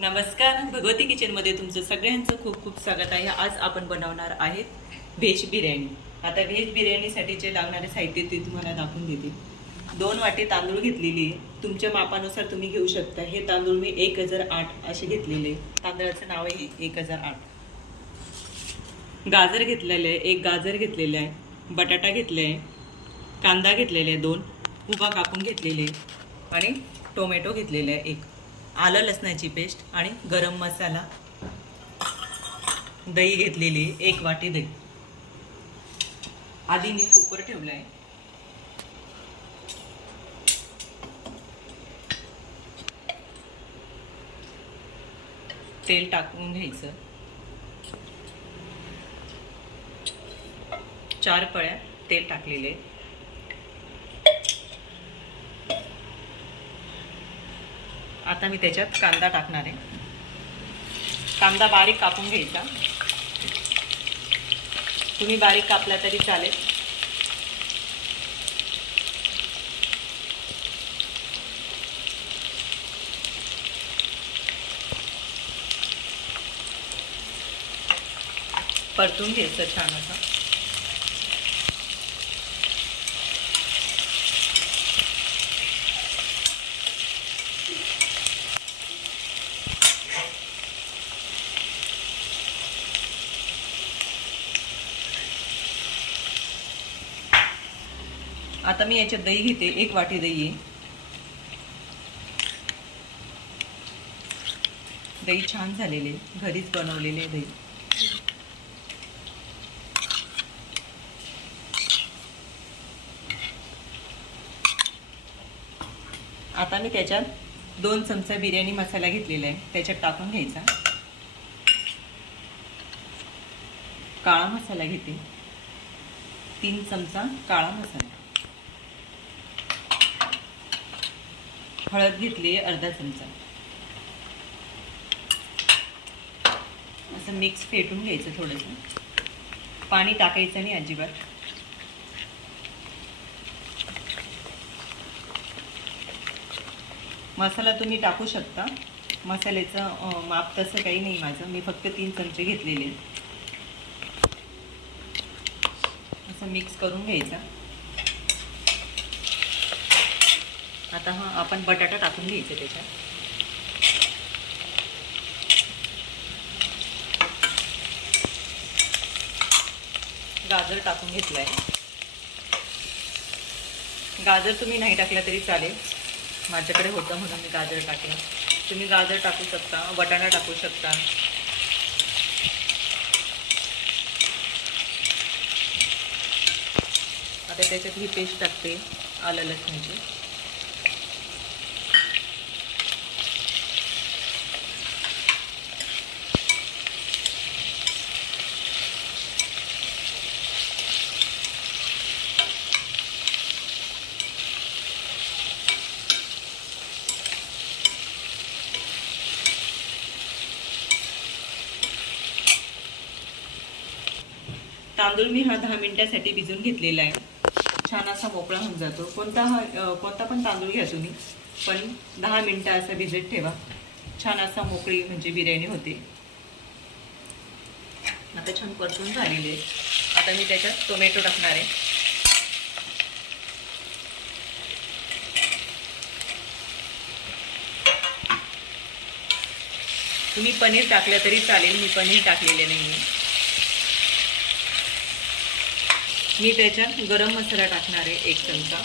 नमस्कार, भगवती किचनमध्ये तुमचं सगळ्यांचं खूप खूप स्वागत आहे. आज आपण बनवणार आहेत व्हेज बिर्याणी. आता व्हेज बिर्याणीसाठी जे लागणारे साहित्य ते तुम्हाला दाखवून देते. 2 वाटी तांदूळ घेतलेली आहे. तुमच्या मापानुसार तुम्ही घेऊ शकता. हे तांदूळ मी 1008 असे घेतलेले. तांदळाचं नाव आहे 1008. गाजर घेतलेलं आहे, 1 गाजर घेतलेलं आहे. बटाटा घेतले आहे, कांदा घेतलेले आहे 2, उभा कापून घेतलेले आणि टोमॅटो घेतलेले आहे 1, आलं लसणाची पेस्ट आणि गरम मसाला, दही घेतलेली 1 वाटी दही. आधी मी कुकर ठेवला आहे. तेल टाकून घ्यायचं. 4 पळ्या तेल टाकलेले. आता मी त्याच्यात कांदा टाकणार आहे. कांदा बारीक कापून घ्यायचा. तुम्ही बारीक कापला तरी चालेल. परतून घ्यायचं छान असं. आता मी याच्यात दही घेते. 1 वाटी दही आहे. दही छान झालेले, घरीच बनवलेले दही. आता मी त्याच्यात 2 चमचा बिर्याणी मसाला घेतलेला आहे, त्याच्यात टाकून घ्यायचा. काळा मसाला घेते, 3 चमचा काळा मसाला. हळद घेतली अर्धा चमचा. असं मिक्स फेटून घ्यायचं थोडंसं. पाणी टाकायचं नाही अजिबात. मसाला तुम्ही टाकू शकता. मसाल्याचं माप तसं काही नाही माझं. मी फक्त 3 चमचे घेतलेले. असं मिक्स करून घ्यायचा. आता आपण बटाटा टाकून घ्यायचा त्याच्यात. गाजर टाकून घेतलं आहे. गाजर तुम्ही नाही टाकला तरी चालेल. माझ्याकडे होतं म्हणून मी गाजर टाकलं. तुम्ही गाजर टाकू शकता, बटाटा टाकू शकता. आता त्याच्यात ही पेस्ट टाकते आलं लसणाची. तांदूळ मी 10 मिनिटासाठी भिजून घेतलेला आहे. छान असा मोकळा होऊन जातो. कोणता पण तांदूळ घ्या तुम्ही, पण 10 मिनिटं असं भिजत ठेवा. छान असा मोकळी म्हणजे बिर्याणी होते. आता छान परतून झालेली आहे. आता मी त्याच्यात टोमॅटो टाकणार आहे. तुम्ही पनीर टाकलं तरी चालेल. मी पनीर टाकलेले नाही आहे. मी त्याच्यात गरम मसाला टाकणार आहे 1 चमचा.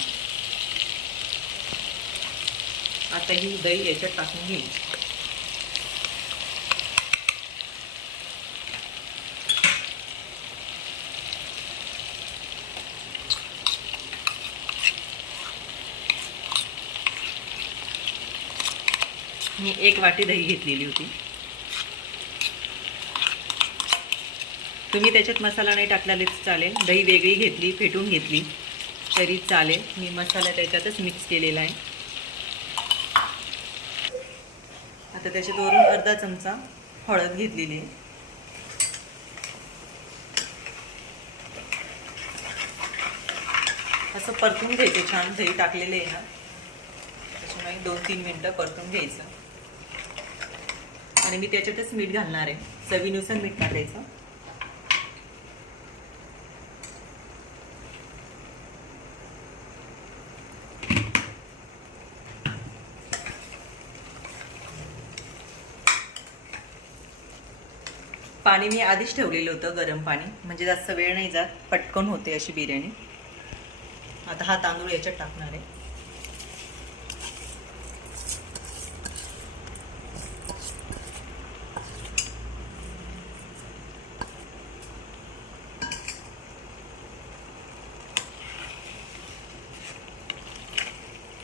आता ही दही याच्यात टाकून घेईन. मी 1 वाटी दही घेतलेली होती. तुम्ही त्याच्यात मसाला नाही टाकलेच चालेल. दही वेगळी घेतली, फेटून घेतली तरी चालेल. मी मसाला त्याच्यातच मिक्स केलेला आहे. आता त्याच्यात वरून अर्धा चमचा हळद घेतलेली आहे. असं परतून घ्यायचं छान. दही टाकलेले आहे ना, त्याच्यामुळे 2-3 मिनटं परतून घ्यायचं. आणि मी त्याच्यातच मीठ घालणार आहे, चवीनुसार मीठ टाकायचं. पाणी मी आधीच ठेवलेलं होतं गरम पाणी, म्हणजे जास्त वेळ नाही जात, पटकन होते अशी बिर्याणी. आता हा तांदूळ याच्यात टाकणार आहे.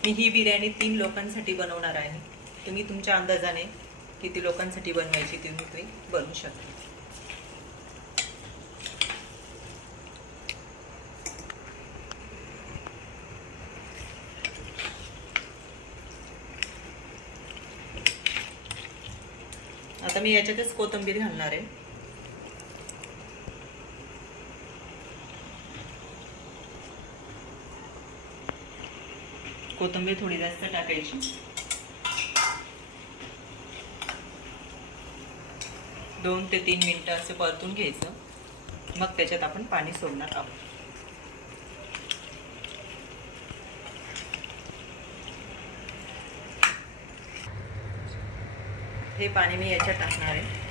मी ही बिर्याणी 3 लोकांसाठी बनवणार आहे. तुम्ही तुमच्या अंदाजाने किती लोकांसाठी बनवायची तुम्ही बनवू शकता. आता मी याच्यातच कोथिंबीर घालणार आहे. कोथिंबीर थोडी जास्त टाकायची. 2 ते 3 मिनिटं असं परतून घ्यायचं. मग त्याच्यात आपण पाणी सोडणार आहोत. हे पाणी मी याच्यात टाकणार आहे.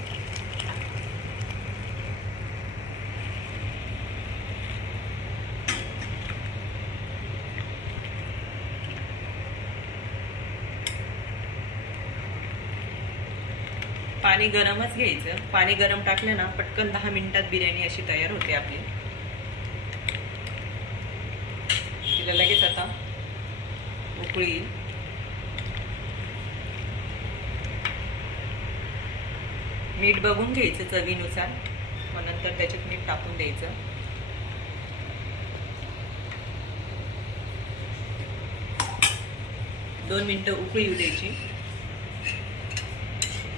पाणी गरमच घ्यायचं. पाणी गरम टाकलं ना, पटकन 10 मिनिटात बिर्याणी अशी तयार होते आपली. तिला लगेच आता उकळी येईल. मीठ बघून घ्यायचं चवीनुसार, मग नंतर त्याच्यात मीठ टाकून द्यायचं. दोन मिनिटं उकळी येऊ द्यायची.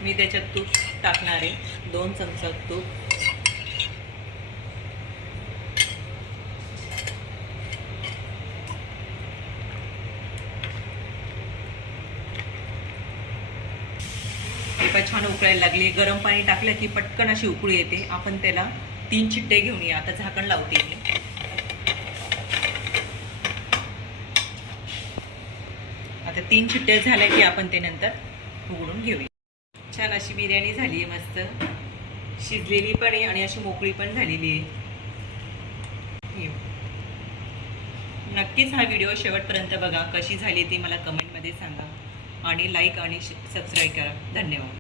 मी त्याच्यात तूप टाकणार आहे, 2 चमचा तूप. हे छान उकळायला लागली. गरम पाणी टाकलं की पटकन अशी उकळी येते. आपण त्याला 3 शिट्टे घेऊन या. आता झाकण लावते. आता 3 शिट्ट्या झाल्या की आपण ते नंतर उघडून घेऊया. छान अशी बिर्याणी झाली आहे, मस्त शिजलेली पण आहे आणि अशी मोकळी पण झालेली आहे. नक्कीच हा व्हिडिओ शेवटपर्यंत बघा. कशी झाली ती मला कमेंटमध्ये सांगा आणि लाईक आणि सबस्क्राईब करा. धन्यवाद.